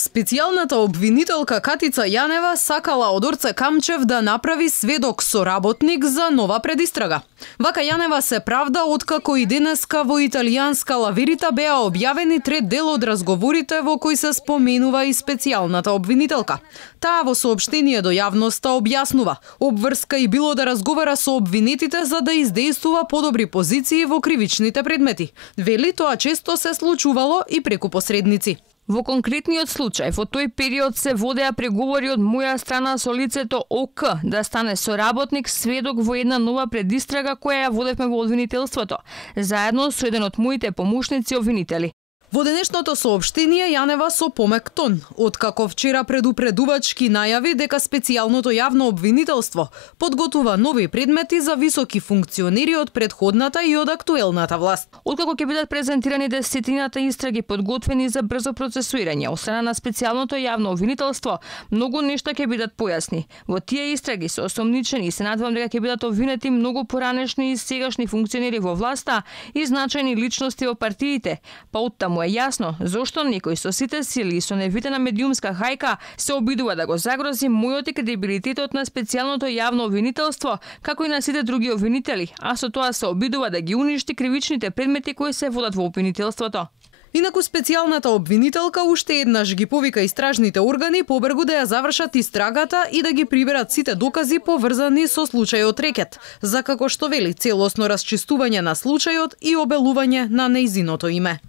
Специјалната обвинителка Катица Јанева сакала од Орце Камчев да направи сведок соработник за нова предистрага. Вака Јанева се правда откако и денеска во италијанска Лаверита беа објавени трет дел од разговорите во кои се споменува и специјалната обвинителка. Таа во соопштение до јавноста објаснува, обврска и било да разговара со обвинетите за да издействува подобри позиции во кривичните предмети. Вели тоа често се случувало и преку посредници. Во конкретниот случај, во тој период се водеа преговори од моја страна со лицето ОК да стане соработник сведок во една нова предистрага која ја водевме во обвинителството, заедно со еден од моите помошници обвинители. Во денешното соопштение Јанева со помек тон, откако вчера предупредувачки најави дека специјалното јавно обвинителство подготува нови предмети за високи функционери од претходната и од актуелната власт. Откако ќе бидат презентирани десетината истраги подготвени за брзо процесуирање од страна на специјалното јавно обвинителство, многу нешта ќе бидат појасни. Во тие истраги се осомничени и се надевам дека ќе бидат обвинети многу поранешни и сегашни функционери во власта и значајни личности во партиите, па оттаму е јасно зошто некој со сите сили и со невидена медиумска хајка се обидува да го загрози мојот и кредибилитетот на специјалното јавно обвинителство, како и на сите други обвинители, а со тоа се обидува да ги уништи кривичните предмети кои се водат во обвинителството. Инаку специјалната обвинителка уште еднаш ги повика истражните органи побргу да ја завршат истрагата и да ги приберат сите докази поврзани со случајот Рекет, за како што вели целосно расчистување на случајот и обелување на нејзиното име.